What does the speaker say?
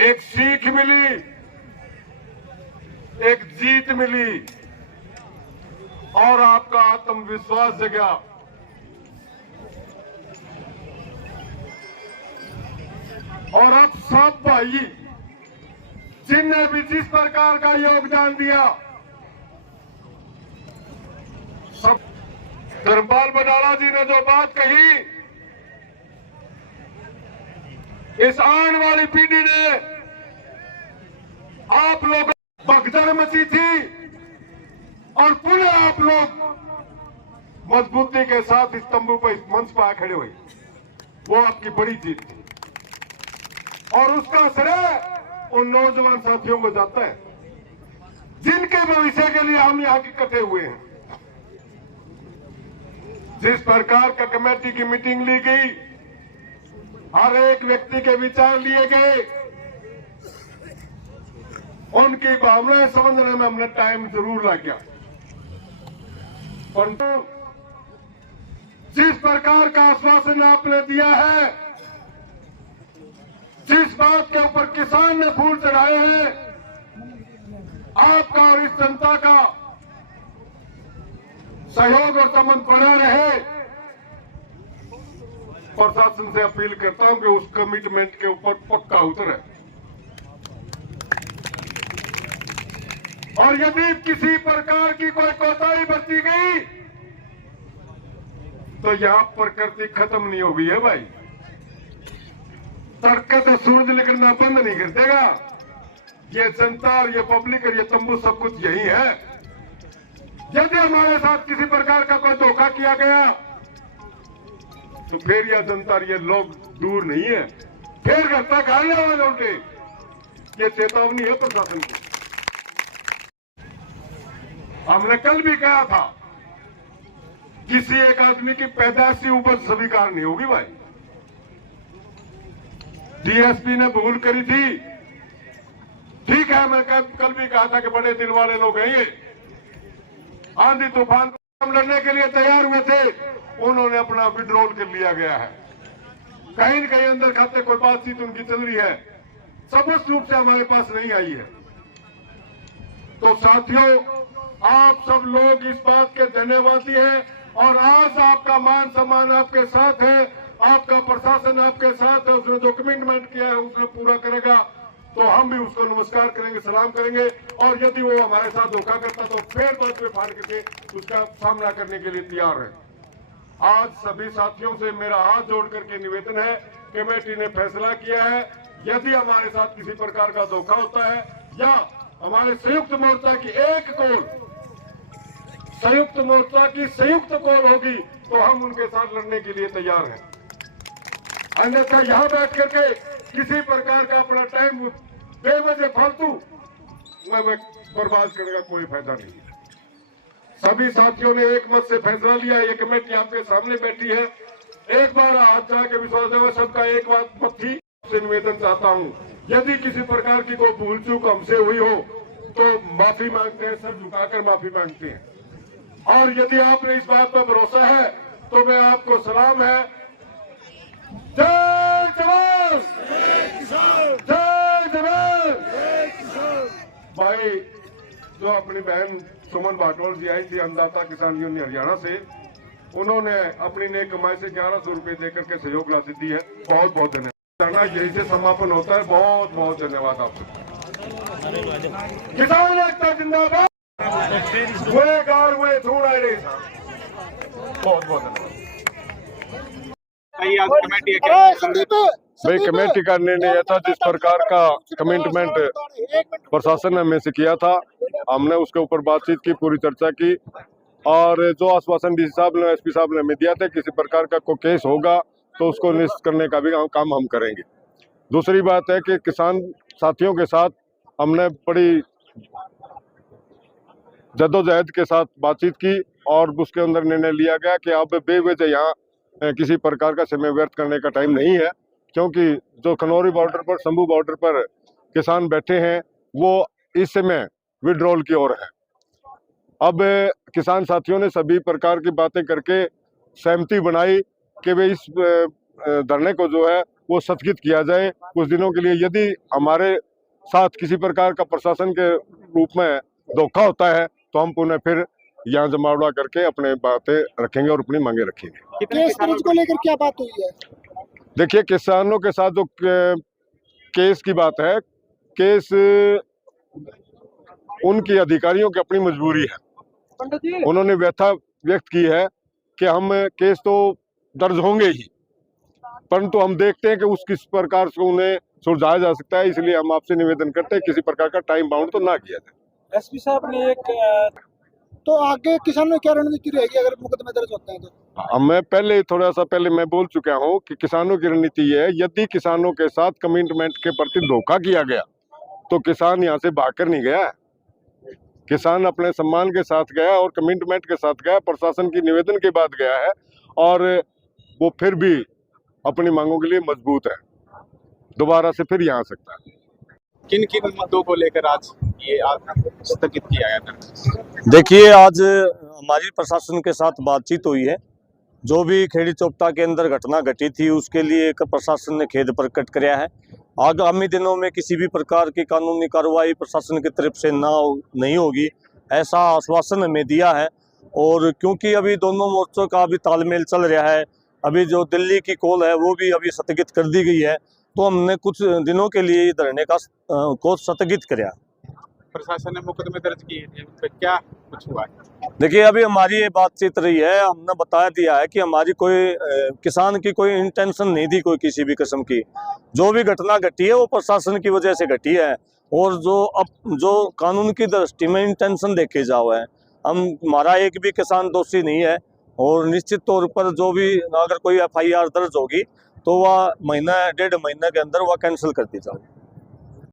एक सीख मिली, एक जीत मिली और आपका आत्मविश्वास जगा। और अब सब भाई जिनने भी जिस प्रकार का योगदान दिया, सब धर्मपाल बटाला जी ने जो बात कही, इस आने वाली पीढ़ी ने आप लोग भगदड़ मची थी और पुनः आप लोग मजबूती के साथ इस तंबू पर, इस मंच पर खड़े हुए, वो आपकी बड़ी जीत थी। और उसका श्रेय उन नौजवान साथियों को जाता है जिनके भविष्य के लिए हम यहां इकट्ठे हुए हैं। जिस प्रकार का कमेटी की मीटिंग ली गई, हर एक व्यक्ति के विचार लिए गए, उनकी भावनाएं समझने में हमने टाइम जरूर लगा, परंतु जिस प्रकार का आश्वासन आपने दिया है, जिस बात के ऊपर किसान ने फूल चढ़ाए हैं, आपका और इस जनता का सहयोग और संबंध बना रहे। प्रशासन से अपील करता हूं कि उस कमिटमेंट के ऊपर पक्का उतरे। और यदि किसी प्रकार की कोई कोताही बरती गई तो यहां प्रकृति खत्म नहीं होगी है भाई। तड़के तो सूरज निकलना बंद नहीं कर देगा। ये जनता और ये पब्लिक और ये तंबू सब कुछ यही है। यदि हमारे साथ किसी प्रकार का कोई धोखा किया गया तो फिर यह जनता और ये लोग दूर नहीं है, फिर घर तक आने वाले लौटे। ये चेतावनी है प्रशासन की। हमने कल भी कहा था, किसी एक आदमी की पैदाइशी उपज स्वीकार नहीं होगी भाई। डीएसपी ने भूल करी थी, ठीक है। मैं कल भी कहा था कि बड़े दिल वाले लोग हैं ये, आंधी तूफान को हम लड़ने के लिए तैयार हुए थे, उन्होंने अपना विड्रॉल कर लिया गया है। कहीं न कहीं अंदर खाते कोई बातचीत उनकी चल रही है, स्पष्ट रूप से हमारे पास नहीं आई है। तो साथियों, आप सब लोग इस बात के धन्यवादी हैं और आज आपका मान सम्मान आपके साथ है, आपका प्रशासन आपके साथ है। उसने जो कमिटमेंट किया है उसने पूरा करेगा, तो हम भी उसको नमस्कार करेंगे, सलाम करेंगे। और यदि वो हमारे साथ धोखा करता तो फिर बात में फाड़ करके उसका सामना करने के लिए तैयार है। आज सभी साथियों से मेरा हाथ जोड़ करके निवेदन है, कमेटी ने फैसला किया है, यदि हमारे साथ किसी प्रकार का धोखा होता है या हमारे संयुक्त मोर्चा की एक कॉल, संयुक्त मोर्चा की संयुक्त कॉल होगी तो हम उनके साथ लड़ने के लिए तैयार हैं। अन्यथा यहां बैठ करके किसी प्रकार का अपना टाइम बेवजह फालतू बर्बाद करने का कोई फायदा नहीं है। सभी साथियों ने एक मत से फैसला लिया। ये कमेटी आपके सामने बैठी है। एक बार हाथ चढ़ा के विश्वास है, सबका एक बात मत थी। से निवेदन चाहता हूं, यदि किसी प्रकार की कोई भूल चूक हमसे हुई हो तो माफी मांगते हैं, सर झुकाकर माफी मांगते हैं। और यदि आपने इस बात पर भरोसा है तो मैं आपको सलाम है। जय जवान, जय जवान। भाई जो अपनी बहन सुमन बाटोल जी आई थी अन्नदाता किसान यूनियन हरियाणा से, उन्होंने अपनी नेक कमाई से 1100 रुपए देकर के सहयोग राशि दी है। बहुत बहुत धन्यवाद। यही से समापन होता है। बहुत बहुत धन्यवाद आपसे। किसान एकता जिंदाबाद। हुए गार हुए थोड़ा ही बहुत बहुत धन्यवाद। भाई कमेटी का निर्णय यह था, जिस प्रकार का कमिटमेंट प्रशासन ने हमें से किया था, हमने उसके ऊपर बातचीत की, पूरी चर्चा की और जो आश्वासन डीसी साहब ने, एसपी साहब ने हमें दिया था, किसी प्रकार का कोई केस होगा तो उसको निश्चित करने का भी काम हम करेंगे। दूसरी बात है कि किसान साथियों के साथ हमने बड़ी जद्दोजहद के साथ बातचीत की और उसके अंदर निर्णय लिया गया कि अब बेवजह यहाँ किसी प्रकार का समय व्यर्थ करने का टाइम नहीं है, क्योंकि जो खनौरी बॉर्डर पर, शंभू बॉर्डर पर किसान बैठे हैं वो इस समय विड्रॉल की ओर है। अब किसान साथियों ने सभी प्रकार की बातें करके सहमति बनाई कि वे इस धरने को जो है वो स्थगित किया जाए कुछ दिनों के लिए। यदि हमारे साथ किसी प्रकार का प्रशासन के रूप में धोखा होता है तो हम पुनः फिर यहाँ जमावड़ा करके अपने बातें रखेंगे और अपनी मांगे रखेंगे। केस दर्ज को लेकर क्या बात हुई है? देखिए, किसानों के साथ जो केस की बात है, केस उनकी अधिकारियों की अपनी मजबूरी है। उन्होंने व्यथा व्यक्त की है कि हम केस तो दर्ज होंगे ही, परंतु हम देखते हैं कि उस किस प्रकार से उन्हें सुलझाया जा सकता है। इसलिए हम आपसे निवेदन करते हैं किसी प्रकार का टाइम बाउंड तो ना किया जाए। एसपी साहब ने एक तो आगे किसानों की क्या रणनीति रहेगी अगर मुकदमे दर्ज होते हैं तो? मैं थोड़ा सा पहले मैं बोल चुका हूं कि किसानों की रणनीति है, यदि किसानों के साथ कमिटमेंट के प्रति धोखा किया गया तो किसान यहाँ से भागकर नहीं गया है। किसान अपने सम्मान के साथ गया और कमिटमेंट के साथ गया, प्रशासन की निवेदन के बाद गया है और वो फिर भी अपनी मांगों के लिए मजबूत है, दोबारा से फिर यहाँ आ सकता है। किन किन मुद्दों को लेकर आज ये स्थगित किया गया था? देखिए, आज हमारी प्रशासन के साथ बातचीत हुई है। जो भी खेड़ी चोपता के अंदर घटना घटी थी उसके लिए प्रशासन ने खेद प्रकट किया है। आगामी दिनों में किसी भी प्रकार की कानूनी कार्रवाई प्रशासन की तरफ से नहीं होगी, ऐसा आश्वासन हमें दिया है। और क्योंकि अभी दोनों मोर्चों का अभी तालमेल चल रहा है, अभी जो दिल्ली की कॉल है वो भी अभी स्थगित कर दी गई है, तो हमने कुछ दिनों के लिए धरने का को स्थगित किया। प्रशासन ने मुकदमे दर्ज किए थे, उस पर क्या कुछ हुआ है? देखिए, अभी हमारी ये बातचीत रही है, हमने बता दिया है कि हमारी कोई किसान की कोई इंटेंशन नहीं थी, कोई किसी भी किस्म की। जो भी घटना घटी है वो प्रशासन की वजह से घटी है और जो कानून की दृष्टि में इंटेंशन देखे जाओ है, हमारा एक भी किसान दोषी नहीं है। और निश्चित तौर पर जो भी अगर कोई FIR दर्ज होगी तो वह महीना 1.5 महीने के अंदर वह कैंसिल कर दी जाएगी।